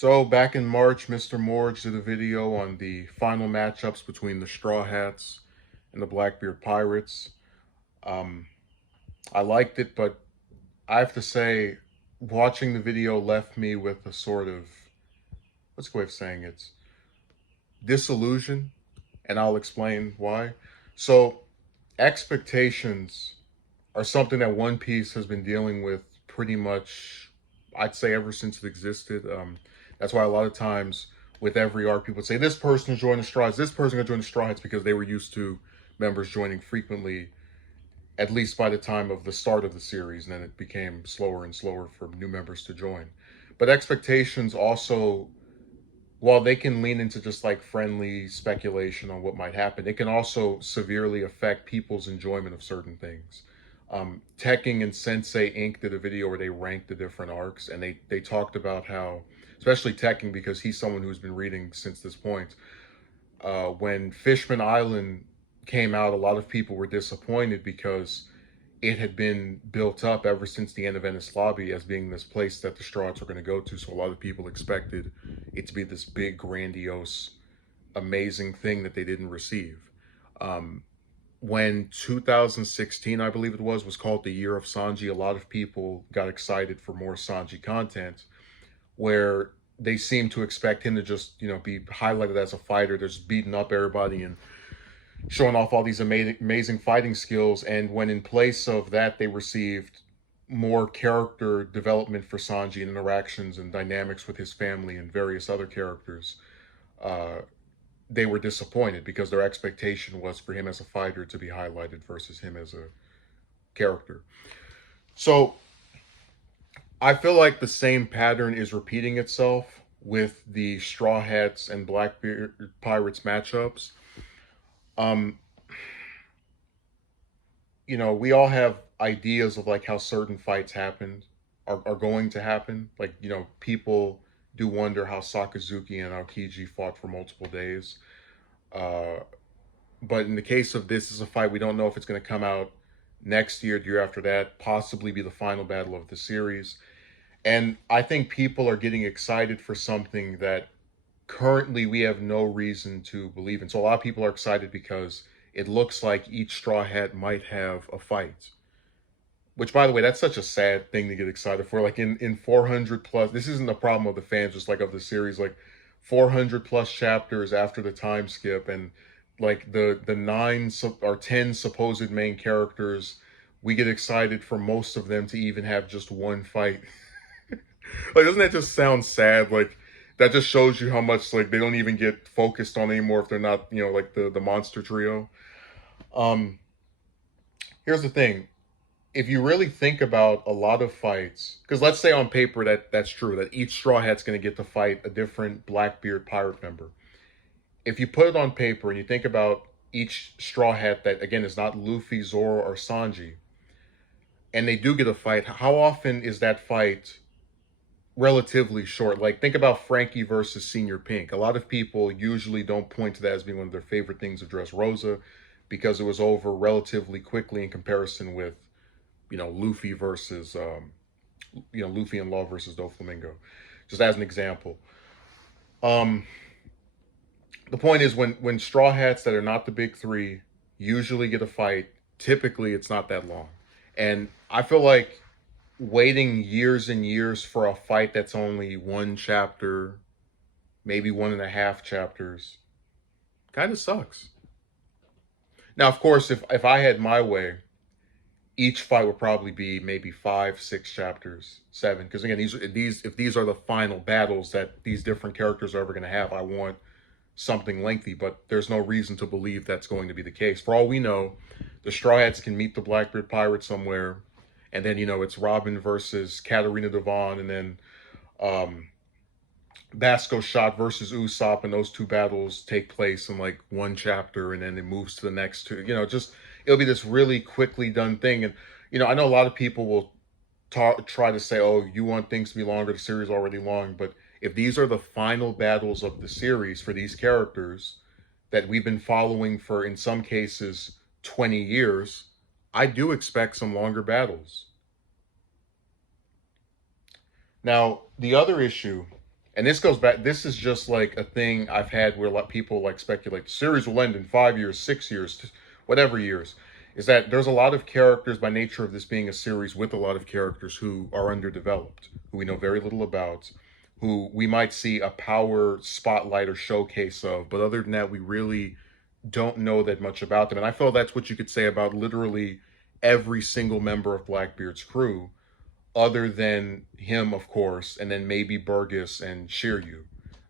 So back in March, Mr. Morge did a video on the final matchups between the Straw Hats and the Blackbeard Pirates. Um, I liked it, but I have to say, watching the video left me with a sort of, what's the way of saying it, disillusion, and I'll explain why. So, expectations are something that One Piece has been dealing with pretty much, I'd say, ever since it existed. That's why a lot of times with every arc, people say this person is joining the Straw Hats, this person is going to join the Straw Hats because they were used to members joining frequently, at least by the time of the start of the series, and then it became slower and slower for new members to join. But expectations also, while they can lean into just like friendly speculation on what might happen, it can also severely affect people's enjoyment of certain things. Tekking and Sensei Inc. did a video where they ranked the different arcs, and they talked about how, especially Tekking, because he's someone who's been reading since this point. When Fishman Island came out, a lot of people were disappointed because it had been built up ever since the end of Ennis Lobby as being this place that the Strahds were going to go to. So a lot of people expected it to be this big, grandiose, amazing thing that they didn't receive. Um, when 2016, I believe it was called the Year of Sanji, a lot of people got excited for more Sanji content, where they seemed to expect him to just, be highlighted as a fighter, just beating up everybody and showing off all these amazing fighting skills. And when in place of that, they received more character development for Sanji and interactions and dynamics with his family and various other characters, uh, they were disappointed because their expectation was for him as a fighter to be highlighted versus him as a character. So I feel like the same pattern is repeating itself with the Straw Hats and Blackbeard Pirates matchups. Um, we all have ideas of like how certain fights happened are going to happen. Like, people do wonder how Sakazuki and Aokiji fought for multiple days. Uh, but in the case of this is a fight, we don't know if it's going to come out next year, the year after that, possibly be the final battle of the series. And I think people are getting excited for something that currently we have no reason to believe in. So a lot of people are excited because it looks like each Straw Hat might have a fight. Which, by the way, that's such a sad thing to get excited for. Like in 400 plus, this isn't the problem of the fans, just like of the series. Like 400 plus chapters after the time skip, and like the nine or 10 supposed main characters, we get excited for most of them to even have just one fight. Like, doesn't that just sound sad? Like, that just shows you how much like they don't even get focused on anymore if they're not, like the monster trio. Um, Here's the thing: if you really think about a lot of fights, because let's say on paper that's true, that each Straw Hat's going to get to fight a different Blackbeard pirate member. If you put it on paper and you think about each Straw Hat that again is not Luffy, Zoro, or Sanji, and they do get a fight, how often is that fight relatively short? Like, think about Frankie versus Senior Pink. A lot of people usually don't point to that as being one of their favorite things of Dressrosa because it was over relatively quickly in comparison with, Luffy versus, Luffy and Law versus Doflamingo, just as an example. Um, the point is when Straw Hats that are not the big three usually get a fight, typically it's not that long. And I feel like waiting years and years for a fight that's only one chapter, maybe one and a half chapters, kind of sucks. Now, of course, if I had my way, each fight would probably be maybe 5, 6 chapters, seven. Because again, these if these are the final battles that these different characters are ever going to have, I want something lengthy. But there's no reason to believe that's going to be the case. For all we know, the Straw Hats can meet the Blackbeard Pirates somewhere, and then it's Robin versus Katarina Devon, and then um, Basco Shot versus Usopp, and those two battles take place in like one chapter, and then it moves to the next two. Just it'll be this really quickly done thing. And I know a lot of people will try to say, "Oh, you want things to be longer? The series is already long." But if these are the final battles of the series for these characters that we've been following for, in some cases, 20 years, I do expect some longer battles. Now, the other issue, And this goes back, this is just like a thing I've had where a lot of people like speculate the series will end in 5 years, 6 years, whatever years. Is that there's a lot of characters by nature of this being a series with a lot of characters who are underdeveloped, who we know very little about, who we might see a power spotlight or showcase of, but other than that, we really don't know that much about them. And I feel that's what you could say about literally every single member of Blackbeard's crew, other than him, of course, and then maybe Burgess and Shiryu.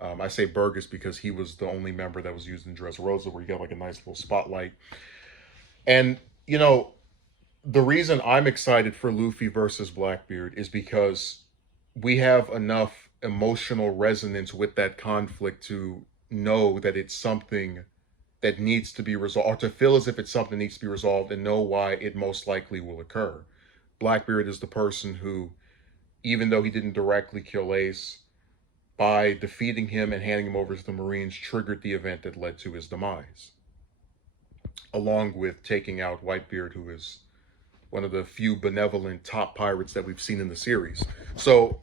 I say Burgess because he was the only member that was used in Dressrosa, where you got like a nice little spotlight. And, you know, the reason I'm excited for Luffy versus Blackbeard is because we have enough emotional resonance with that conflict to know that it's something that needs to be resolved, or to feel as if it's something that needs to be resolved and know why it most likely will occur. Blackbeard is the person who, even though he didn't directly kill Ace, by defeating him and handing him over to the Marines, triggered the event that led to his demise, along with taking out Whitebeard, who is one of the few benevolent top pirates that we've seen in the series. So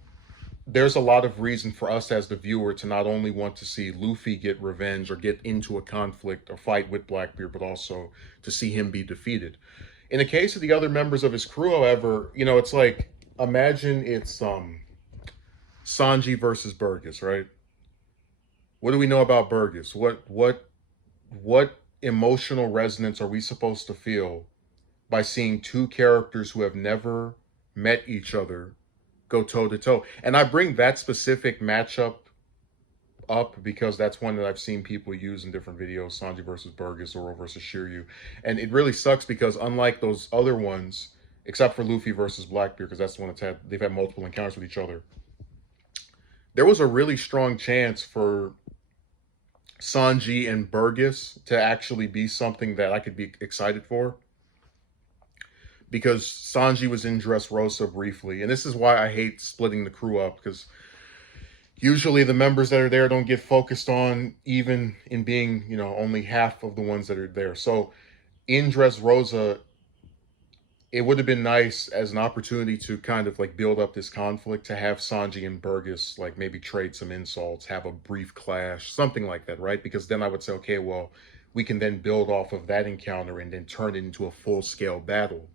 there's a lot of reason for us as the viewer to not only want to see Luffy get revenge or get into a conflict or fight with Blackbeard, but also to see him be defeated. In the case of the other members of his crew, however, you know, it's like, imagine it's Sanji versus Burgess, right? What do we know about Burgess? What emotional resonance are we supposed to feel by seeing two characters who have never met each other go toe to toe? And I bring that specific matchup up because that's one that I've seen people use in different videos, Sanji versus Burgess, Zoro versus Shiryu. And it really sucks because unlike those other ones, except for Luffy versus Blackbeard, because that's the one they've had multiple encounters with each other, there was a really strong chance for Sanji and Burgess to actually be something that I could be excited for. Because Sanji was in Dressrosa briefly. And this is why I hate splitting the crew up, because usually the members that are there don't get focused on, even in being, you know, only half of the ones that are there. So in Dressrosa, it would have been nice as an opportunity to kind of like build up this conflict, to have Sanji and Burgess like maybe trade some insults, have a brief clash, something like that, right? Because then I would say, okay, well, we can then build off of that encounter and then turn it into a full-scale battle.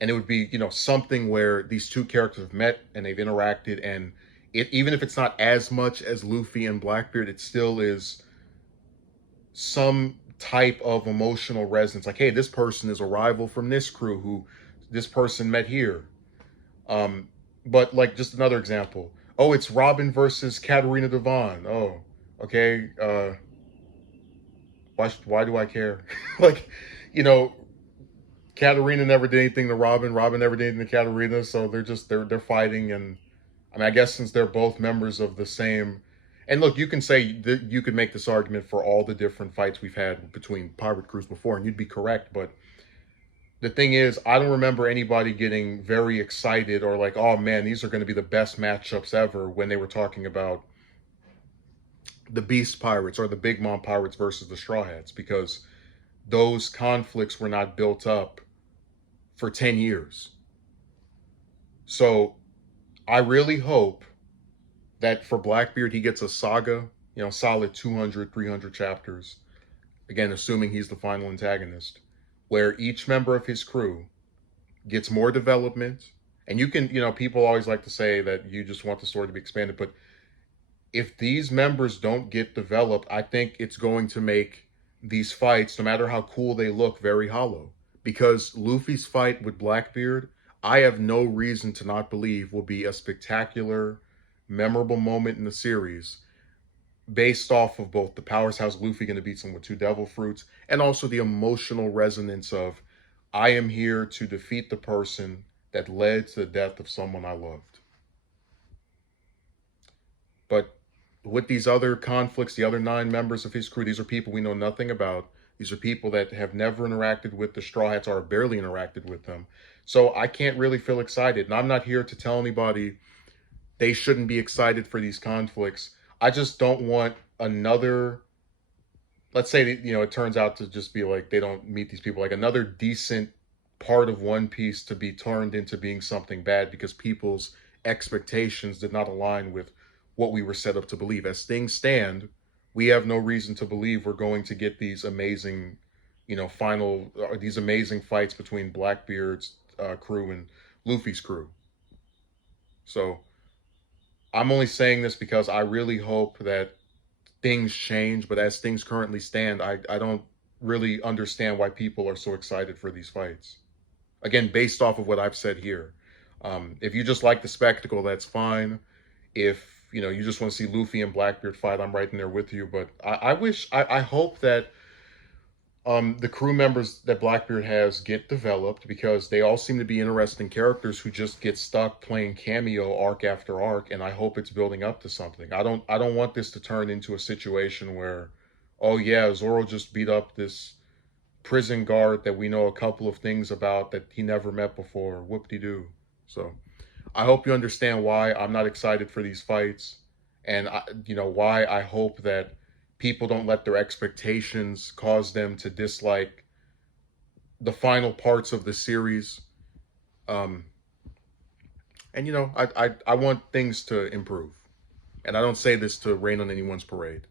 And it would be, you know, something where these two characters have met and they've interacted, and it, even if it's not as much as Luffy and Blackbeard, it still is some type of emotional resonance. Like, hey, this person is a rival from this crew who this person met here. But like, just another example. Oh, it's Robin versus Katarina Devon. Oh, okay. Why do I care? Like, you know, Katarina never did anything to Robin. Robin never did anything to Katarina. So they're fighting. And I mean, I guess since they're both members of the same, and look, you can say that you could make this argument for all the different fights we've had between pirate crews before, and you'd be correct. But the thing is, I don't remember anybody getting very excited or like, oh man, these are going to be the best matchups ever, when they were talking about the Beast Pirates or the Big Mom Pirates versus the Straw Hats, because those conflicts were not built up for 10 years. So I really hope that for Blackbeard, he gets a saga, you know, solid 200, 300 chapters. Again, assuming he's the final antagonist, where each member of his crew gets more development. And you can, you know, people always like to say that you just want the story to be expanded. But if these members don't get developed, I think it's going to make these fights, no matter how cool they look, very hollow. Because Luffy's fight with Blackbeard, I have no reason to not believe will be a spectacular, memorable moment in the series, based off of both the powers, how's Luffy going to beat someone with two devil fruits, and also the emotional resonance of, I am here to defeat the person that led to the death of someone I loved. But with these other conflicts, the other 9 members of his crew, these are people we know nothing about. These are people that have never interacted with the Straw Hats or barely interacted with them. So I can't really feel excited. And I'm not here to tell anybody they shouldn't be excited for these conflicts. I just don't want another, let's say, you know, it turns out to just be like they don't meet these people, like another decent part of One Piece to be turned into being something bad because people's expectations did not align with what we were set up to believe. As things stand, we have no reason to believe we're going to get these amazing, these amazing fights between Blackbeard's crew and Luffy's crew. So I'm only saying this because I really hope that things change. But as things currently stand, I don't really understand why people are so excited for these fights. Again, based off of what I've said here. If you just like the spectacle, that's fine. If you just want to see Luffy and Blackbeard fight, I'm right in there with you. But I hope that the crew members that Blackbeard has get developed, because they all seem to be interesting characters who just get stuck playing cameo arc after arc, and I hope it's building up to something. I don't want this to turn into a situation where, oh yeah, Zoro just beat up this prison guard that we know a couple of things about that he never met before. Whoop de doo. So I hope you understand why I'm not excited for these fights, and why I hope that people don't let their expectations cause them to dislike the final parts of the series. Um, and I want things to improve, and I don't say this to rain on anyone's parade.